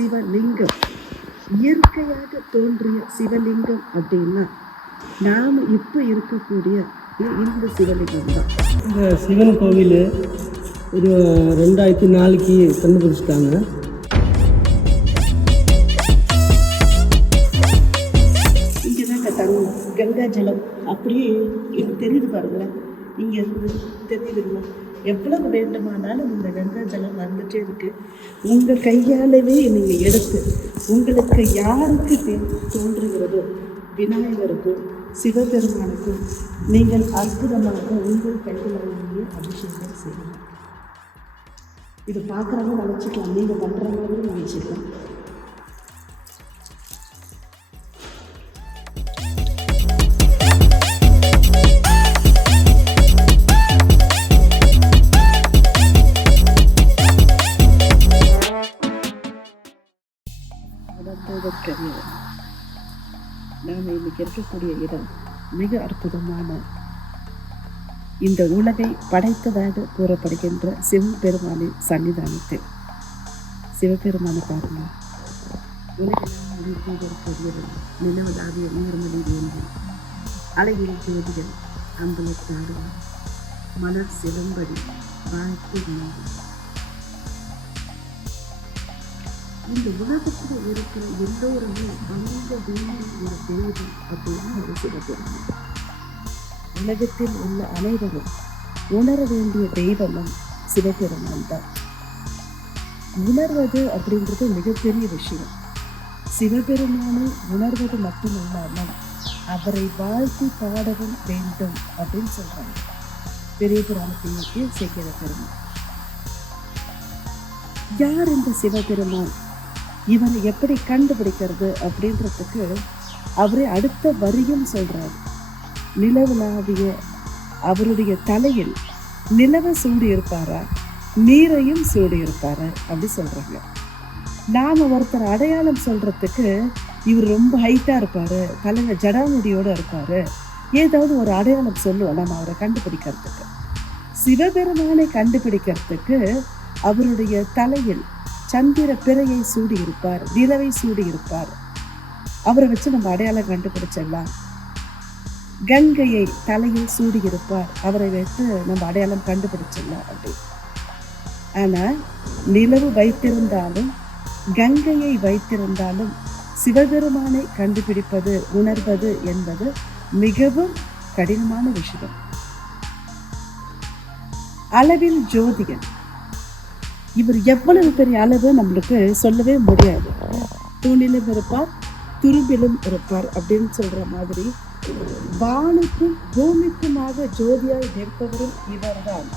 சிவலிங்கம். இயற்கையாக தோன்றிய சிவலிங்கம் அப்படின்னா நாம் இப்போ இருக்கக்கூடிய இந்த சிவலிங்கம் தான் இந்த சிவன் கோவில் ஒரு ரெண்டாயிரத்தி நாலுக்கு கண்டுபிடிச்சிட்டாங்க இங்கே தாங்க தங்கும் கங்கா ஜலம் அப்படியே இது தெரியுது பாருங்களேன். இங்கே இருந்து தெரியுதுங்களா எவ்வளவு வேண்டுமானாலும் இந்த கங்கா ஜலம் வந்துட்டே இருக்கு. உங்கள் கையாலவே நீங்கள் எடுத்து உங்களுக்கு யாருக்கு தோன்றுகிறதோ விநாயகருக்கும் சிவபெருமானுக்கும் நீங்கள் அற்புதமாக உங்கள் கைகளாலேயே அபிஷேகம் செய்யலாம் இது பார்க்குறவங்க நினச்சிக்கலாம். நீங்கள் பண்ணுற மாதிரி நினச்சிக்கலாம். இருக்கக்கூடிய இடம். மிக அற்புதமான இந்த உலகை படைத்ததாக கூறப்படுகின்ற சிவபெருமானின் சன்னிதானத்தில் சிவபெருமானை பாருங்கள் உலகெல்லாம் இருக்கக்கூடியவர் நிலவதாவிய நீர்மலி வேண்டி அழகில் ஜோதிகள் அம்பலத்தாடுவார் மலர் சிவம்படி வாழ்த்து இந்த உலகத்தில் இருக்கிற எல்லோருமே அந்த வேண்டும் ஒரு தெய்வம் அப்படின்னு ஒரு உலகத்தில் உள்ள அனைவரும் உணர வேண்டிய தெய்வமும் சிவபெருமான் தான் உணர்வது அப்படின்றது மிகப்பெரிய விஷயம். சிவபெருமானை உணர்வது மட்டுமல்லாமல் அவரை வாழ்த்தி பாடவும் வேண்டும் அப்படின்னு சொல்றாங்க. பெரிய புராணத்தினுக்கு செய்கிற பெருமான். யார் இந்த சிவபெருமான்? இவன் எப்படி கண்டுபிடிக்கிறது அப்படின்றதுக்கு அவரே அடுத்த வரியும் சொல்கிறார் நிலவுலாவிய அவருடைய தலையில் நிலவை சூடியிருப்பாரா? நீரையும் சூடி அப்படி சொல்கிறாங்க நாம் ஒருத்தர் அடையாளம் சொல்கிறதுக்கு இவர் ரொம்ப ஹைட்டாக இருப்பார் தலையில ஜடாமுடியோடு இருப்பார். ஏதாவது ஒரு அடையாளம் சொல்லுவோம் நம்ம அவரை கண்டுபிடிக்கிறதுக்கு. சிவபெருமானை கண்டுபிடிக்கிறதுக்கு அவருடைய தலையில் சந்திர பிறையை சூடியிருப்பார் நிலவை சூடியிருப்பார். அவரை வச்சு நம்ம அடையாளம் கண்டுபிடிச்சிடலாம். கங்கையை தலையில் சூடியிருப்பார். அவரை வைத்து நம்ம அடையாளம் கண்டுபிடிச்சிடலாம் அப்படி. ஆனால் நிலவு வைத்திருந்தாலும் கங்கையை வைத்திருந்தாலும் சிவபெருமானை கண்டுபிடிப்பது உணர்வது என்பது மிகவும் கடினமான விஷயம். அளவில் ஜோதிகன். இவர் எவ்வளவு பெரிய அளவு நம்மளுக்கு சொல்லவே முடியாது. தூணிலும் இருப்பார் துரும்பிலும் இருப்பார் அப்படின்னு சொல்கிற மாதிரி வானுக்கும் பூமிக்குமாக ஜோதியாய் நிற்பவரும் இவர்தான்.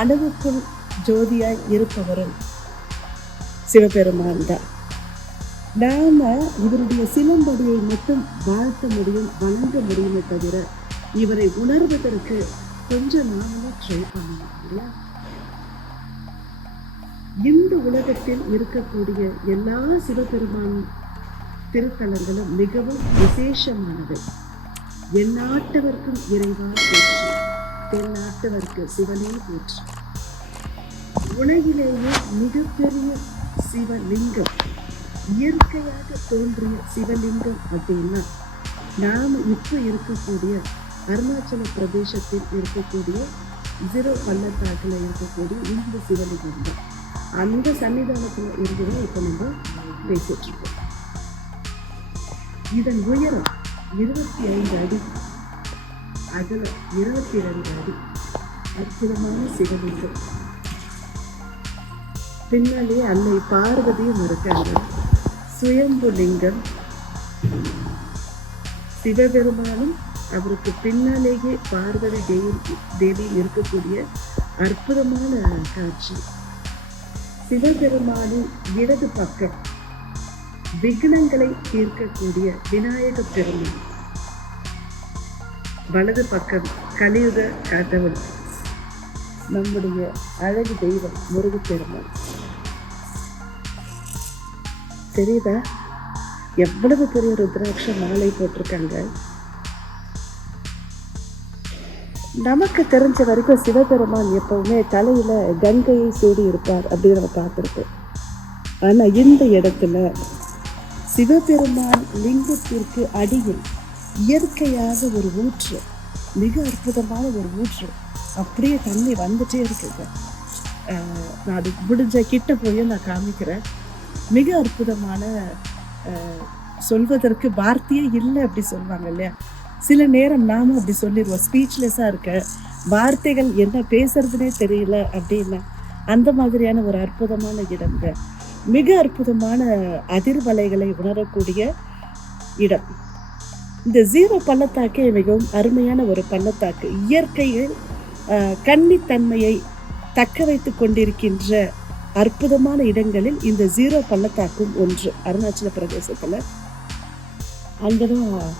அணுவுக்குள் ஜோதியாய் இருப்பவரும் சிவபெருமான் தான். நாம் இவருடைய சிலம்படியை மட்டும் வாழ்த்த முடியும் வணங்க முடியுமே தவிர இவரை உணர்வதற்கு கொஞ்சம் நாம ட்ரை பண்ணலாம் இல்லையா? இந்த உலகத்தில் இருக்கக்கூடிய எல்லா சிவபெருமான் திருத்தலங்களும் மிகவும் விசேஷமானது எந்நாட்டவர்க்கும் இறைவா போற்று. தென்னாட்டவர்க்கு சிவனே போற்று. உலகிலேயே மிகப்பெரிய சிவலிங்கம் இயற்கையாக தோன்றிய சிவலிங்கம் அப்படின்னா நாம் இப்போ இருக்கக்கூடிய அருணாச்சல பிரதேசத்தில் இருக்கக்கூடிய ஜீரோ பள்ளத்தாக்கில் இருக்கக்கூடிய இந்த சிவலிங்கம் தான். அந்த சன்னிதானத்தில் இருந்துதான் இப்போ நம்ம பேசிட்டு இதன் உயரம் இருபத்தி ஐந்து அடி அதில் இருபத்தி ரெண்டு அடி அற்புதமான சிவலிங்கம். பின்னாலே அன்னை பார்வதியும் இருக்காங்க. சுயம்பு லிங்கம். சிவபெருமானும் அவருக்கு பின்னாலேயே பார்வதி தேவி தேவி இருக்கக்கூடிய அற்புதமான காட்சி. சிவபெருமானின் இடது பக்கம் விக்னங்களை தீர்க்கக்கூடிய விநாயக பெருமான். வலது பக்கம் கலியுக கடவுள் நம்முடைய அழகு தெய்வம் முருகப்பெருமான் தெரியுதா? எவ்வளவு பெரிய ருத்ராட்ச மாலை போட்டிருக்காங்க. நமக்கு தெரிஞ்ச வரைக்கும் சிவபெருமான் எப்பவுமே தலையில் கங்கையை சூடி இருப்பார் அப்படின்னு நம்ம பார்த்துருக்கோம் ஆனால் இந்த இடத்துல சிவபெருமான் லிங்கத்திற்கு அடியில் இயற்கையாக ஒரு ஊற்று மிக அற்புதமான ஒரு ஊற்று அப்படியே தண்ணி வந்துட்டே இருக்குங்க. நான் அது முடிஞ்ச கிட்ட போய் நான் காமிக்கிறேன். மிக அற்புதமான சொல்வதற்கு வார்த்தையே இல்லை அப்படி சொல்லுவாங்க இல்லையா? சில நேரம் நாமும் அப்படி சொல்லிடுவோம் ஸ்பீச்லெஸ்ஸாக இருக்க வார்த்தைகள் என்ன பேசுறதுனே தெரியல அப்படின்னா அந்த மாதிரியான ஒரு அற்புதமான இடம்ங்க. மிக அற்புதமான அதிர்வலைகளை உணரக்கூடிய இடம். இந்த ஜீரோ பள்ளத்தாக்கே மிகவும் அருமையான ஒரு பள்ளத்தாக்கு. இயற்கையில் கன்னித்தன்மையை தக்க வைத்து கொண்டிருக்கின்ற அற்புதமான இடங்களில் இந்த ஜீரோ பள்ளத்தாக்கும் ஒன்று. அருணாச்சல பிரதேசத்தில் அங்கதான் தான்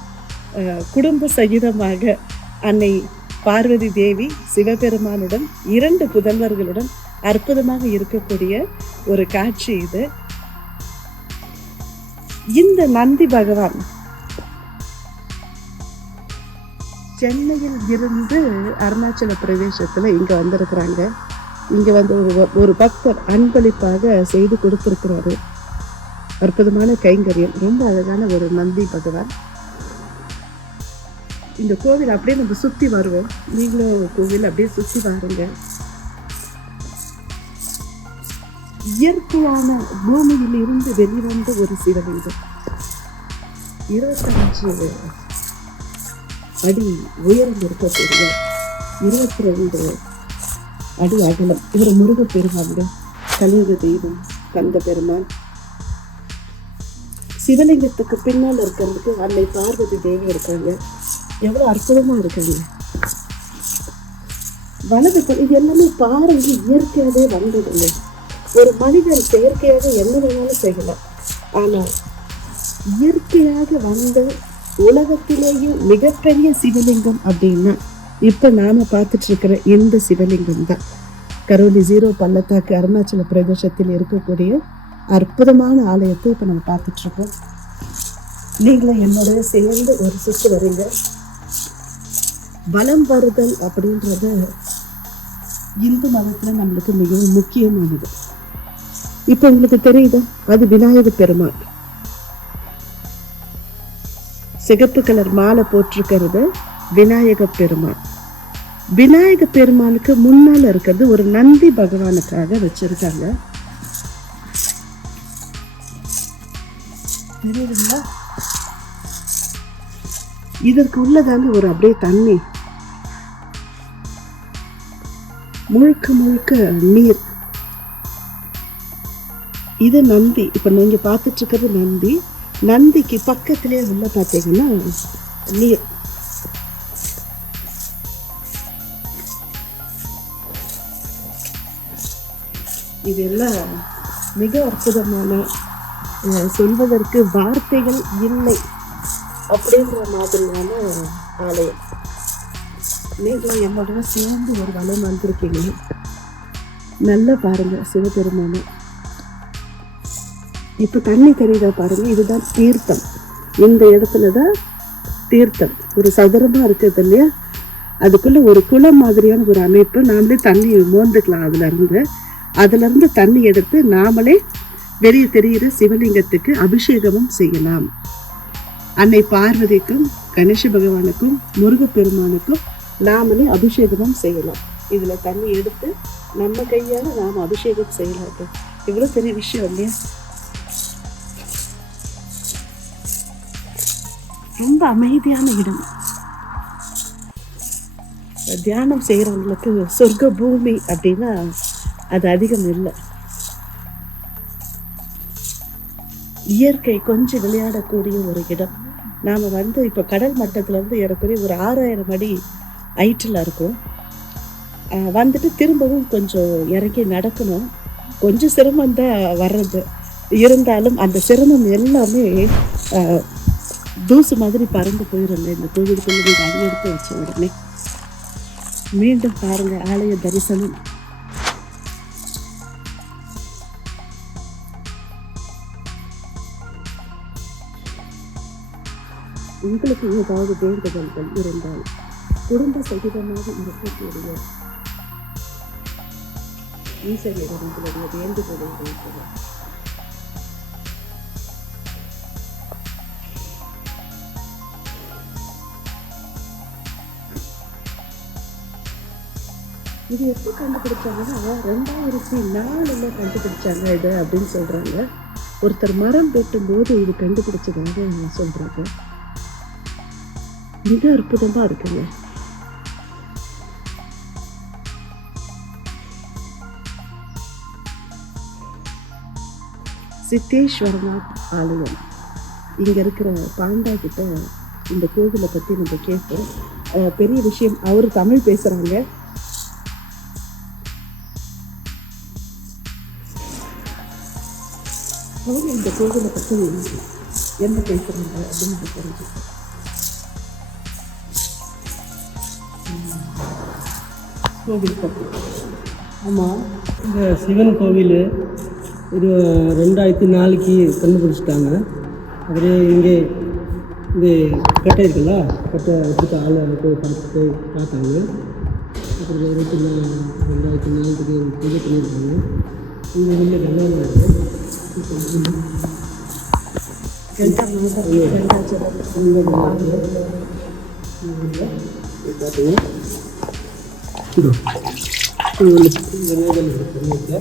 குடும்ப சகிதமாக அன்னை பார்வதி தேவி சிவபெருமானுடன் இரண்டு புதல்வர்களுடன் அற்புதமாக இருக்கக்கூடிய ஒரு காட்சி இது. இந்த நந்தி பகவான் சென்னையில் இருந்து அருணாச்சல பிரதேசத்தில் இங்கே வந்திருக்கிறாங்க. இங்கே வந்து ஒரு ஒரு பக்தர் அன்பளிப்பாக செய்து கொடுத்துருக்கிறாரு. அற்புதமான கைங்கரியம். ரொம்ப அழகான ஒரு நந்தி பகவான். இந்த கோவில் அப்படியே நம்ம சுற்றி வருவோம். நீங்களும் கோவில் அப்படியே சுற்றி பாருங்க இயற்கையான பூமியில் இருந்து வெளிவந்த ஒரு சிவலிங்கம். இருபத்தஞ்சு அடி உயரம் இருக்கக்கூடிய இருபத்தி ரெண்டு அடி அகலம். இவர் முருக பெருமாங்க கலியுக தெய்வம் கந்த பெருமான் சிவலிங்கத்துக்கு பின்னால் இருக்கிறதுக்கு அன்னை பார்வதி தேவி இருக்காங்க. எவ்வளோ அற்புதமா இருக்குங்க வலது இது எல்லாமே பாருங்க இயற்கையாகவே வந்ததுங்க ஒரு மனிதன் செயற்கையாக என்ன வேணாலும் செய்யலாம். ஆனால் இயற்கையாக வந்த உலகத்திலேயே மிகப்பெரிய சிவலிங்கம் அப்படின்னா இப்ப நாம பார்த்துட்டு இருக்கிற இந்த சிவலிங்கம் தான். கரோலி ஜீரோ பள்ளத்தாக்கு அருணாச்சல பிரதேசத்தில் இருக்கக்கூடிய அற்புதமான ஆலயத்தை இப்ப நம்ம பார்த்துட்டு இருக்கோம் நீங்களும் என்னோட சேர்ந்து ஒரு சுற்று வரீங்க. வலம் வருதல் அப்படின்றது இந்து மதத்தில் நம்மளுக்கு மிகவும் முக்கியமானது. இப்போ உங்களுக்கு தெரியுதா? அது விநாயக பெருமாள். சிகப்பு கலர் மாலை போட்டிருக்கிறது விநாயக பெருமாள். விநாயக பெருமாளுக்கு முன்னால் இருக்கிறது ஒரு நந்தி பகவானுக்காக வச்சிருக்காங்க. தெரியுதுங்களா? இதற்கு உள்ளதாங்க ஒரு அப்படியே தண்ணி முழுக்க முழுக்க நீர். இது நந்தி இப்போ நீங்கள் பார்த்துட்ருக்கிறது நந்தி நந்திக்கு பக்கத்திலே உள்ள பார்த்தீங்கன்னா நீர். இதெல்லாம் மிக அற்புதமான சொல்வதற்கு வார்த்தைகள் இல்லை அப்படின்ற மாதிரியான ஆலயம். நீங்களும் என்னோட சேர்ந்து ஒரு வளம் வந்திருக்கீங்க. நல்லா பாருங்க சிவபெருமானை. இப்போ தண்ணி தெரியுதா பாருங்க இதுதான் தீர்த்தம். இந்த இடத்துல தான் தீர்த்தம். ஒரு சதுரமா இருக்கிறது இல்லையா? அதுக்குள்ள ஒரு குளம் மாதிரியான ஒரு அமைப்பு. நாமளே தண்ணி மோந்துக்கலாம் அதுல இருந்து அதுல இருந்து தண்ணி எடுத்து நாமளே வெளியே தெரிகிற சிவலிங்கத்துக்கு அபிஷேகமும் செய்யலாம். அன்னை பார்வதிக்கும் கணேச பகவானுக்கும் முருகப்பெருமானுக்கும் நாமளே அபிஷேகமும் செய்யலாம். இதில் தண்ணி எடுத்து நம்ம கையால் நாம அபிஷேகம் செய்யலாம் இவ்வளவு பெரிய விஷயம் இல்லையா? ரொம்ப அமைதியான இடம். தியானம் செய்கிறவங்களுக்கு சொர்க்க பூமி அப்படின்னா அது அதிகம் இல்லை. இயற்கை கொஞ்சம் விளையாடக்கூடிய ஒரு இடம். நாம் வந்து இப்போ கடல் மட்டத்துலேருந்து ஏறக்குறைய ஒரு ஆறாயிரம் அடி ஹைட்டில் இருக்கும். வந்துட்டு திரும்பவும் கொஞ்சம் இறங்கி நடக்கணும். கொஞ்சம் சிரமம் தான் வர்றது. இருந்தாலும் அந்த சிரமம் எல்லாமே தூசு மாதிரி பறந்து போயிருங்க இந்த கோவில் நீங்க அடி எடுத்து வச்ச உடனே. மீண்டும் பாருங்கள் ஆலய தரிசனம். உங்களுக்கு ஏதாவது வேண்டுதல்கள் இருந்தால் குடும்ப சகிதமாக இருக்கக்கூடிய ஈஸ்வரியிடம் உங்களுடைய வேண்டுகோளை வைக்கிறேன் இது எப்போ கண்டுபிடிச்சாங்கன்னா ரெண்டாயிரத்தி நாலில் கண்டுபிடிச்சாங்க இது அப்படின்னு சொல்கிறாங்க ஒருத்தர் மரம் வெட்டும்போது இது கண்டுபிடிச்சதாக சொல்கிறாங்க மிக அற்புதமாக இருக்குங்க. சித்தேஸ்வரநாத் ஆலயம் இங்கே இருக்கிற பாண்டா கிட்ட இந்த கோவிலை பற்றி நம்ம கேட்போம். பெரிய விஷயம் அவர் தமிழ் பேசுகிறாங்க அவங்க இந்த கோவிலை பற்றி என்ன பேசுகிறாங்க அப்படின்னு தெரிஞ்சுக்கோம் கோவில் பற்றி ஆமாம் இந்த சிவன் கோவில் ஒரு ரெண்டாயிரத்தி நாளைக்கு கண்டுபிடிச்சிட்டாங்க. அப்படியே இங்கே இந்த கட்டை இருக்குல்ல கட்டை வச்சுட்டு ஆளை போய் பார்த்து பார்த்தாங்க. அப்புறம் இருபத்தி நாலு ரெண்டாயிரத்தி நாலுக்கு பூஜை பண்ணியிருக்காங்க. இங்கே வெளியே கல்யாணம் இருக்குது கங்காநாதர் பார்த்தீங்கன்னா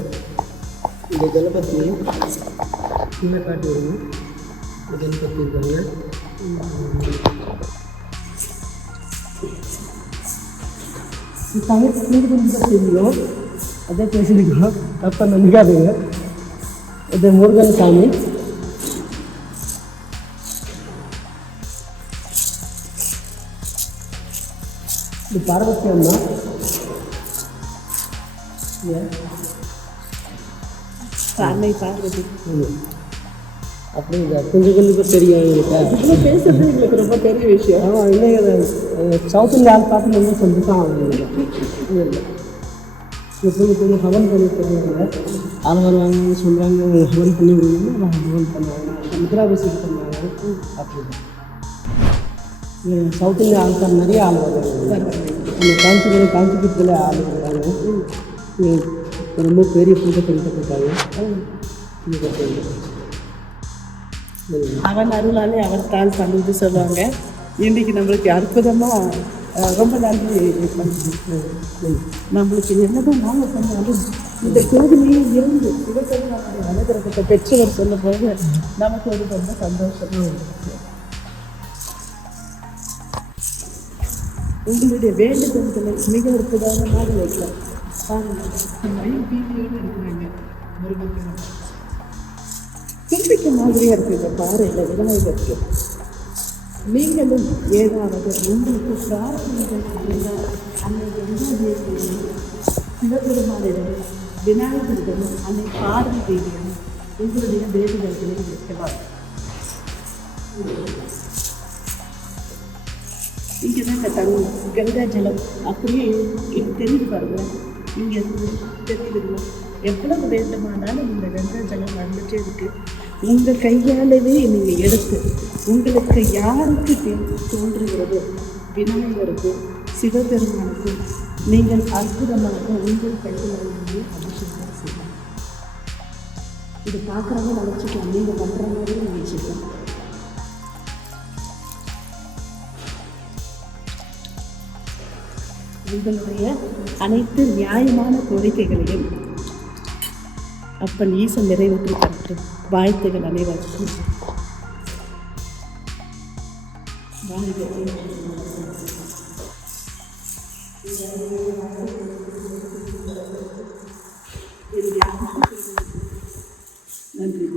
இதோ இது வந்து இந்த நேரில் பண்ணியிருக்கேன் இந்த ஜலபத்தி கீழே காட்டி விடுங்க இந்த ஜலபத்தி இருக்காங்க இது தமிழ் உங்களுக்கு கொஞ்சம் தெரியும் அதே பேசிருக்கோம் தப்பாக நினைக்காதீங்க இது முருகன் சாமி அன்னை பார்வதி ம். அப்படி இல்லை கொஞ்சம் கொஞ்சம் தெரியும் எங்களுக்கு பேசுறது எங்களுக்கு ரொம்ப பெரிய விஷயம். ஆமாம் இல்லை சவுத் இந்தியா ஆள் பார்த்து தான் ஆகும் இல்லை இல்லை. கொஞ்சம் ஹவன் பண்ணி தருவாங்க ஆள் வருவாங்க சொல்கிறாங்க ஹவன் பண்ணி விடுவாங்க நான் ஹவன் பண்ணுவாங்க முத்ராபிஷேகம் பண்ணுவாங்க. அப்படி சவுத் இந்தியா ஆள்கார் நிறைய ஆள் வருவாங்க. காஞ்சிபுரம் காஞ்சிபுரத்தில் ஆள் வருவாங்க. ரொம்ப பெரிய பூஜை பண்ணிட்டு போயிட்டாங்க அவன் அருளாலே அவர் தான் பண்ணுது சொல்லுவாங்க. இன்னைக்கு நம்மளுக்கு அற்புதமாக ரொம்ப நன்றி. நம்மளுக்கு என்னதான் நாங்கள் பண்ணாலும் இந்த கோவிலையே இருந்து சிவபெருமானுடைய அனுகிரகத்தை பெற்றவர் சொல்லும் போது நமக்கு ஒரு ரொம்ப சந்தோஷமாக இருக்கு. உங்களுடைய வேண்டுதல்களை மிக அற்புதமாக வைக்கலாம். தும்பிக்கை மாதிரியா இருக்குங்க பாறையில் விநாயகருக்கு நீங்களும் ஏதாவது உங்களுக்கு பிரார்த்தனைகள் இருந்தால் அன்னை கங்காதேவியும் சிவபெருமானிடம் விநாயகரிடமும் அன்னை பார்வதி தேவியும் உங்களுடைய வேண்டுதல்களை வைக்கலாம் இங்கே தண்ணி கங்கா ஜலம் அப்படியே இது தெரியுது பாருங்க. இங்கே தெரியுதுங்களா எவ்வளவு வேண்டுமானாலும் இந்த கங்கா ஜலம் வந்துட்டே இருக்கு. உங்கள் கையாலவே நீங்கள் எடுத்து உங்களுக்கு யாருக்கு தோன்றுகிறதோ விநாயகருக்கு சிவபெருமானுக்கு நீங்கள் அற்புதமாக உங்கள் கைகளாலேயே அபிஷேகம் செய்யலாம். இது பார்க்குறவங்க நினச்சிக்கலாம். நீங்கள் பண்ணுற மாதிரி நினச்சிக்கலாம் உங்களுடைய அனைத்து நியாயமான கோரிக்கைகளையும் அப்பன் ஈசன் நிறைவேற்றி தரட்டும். வாழ்த்துகள் அனைவருக்கும். நன்றி.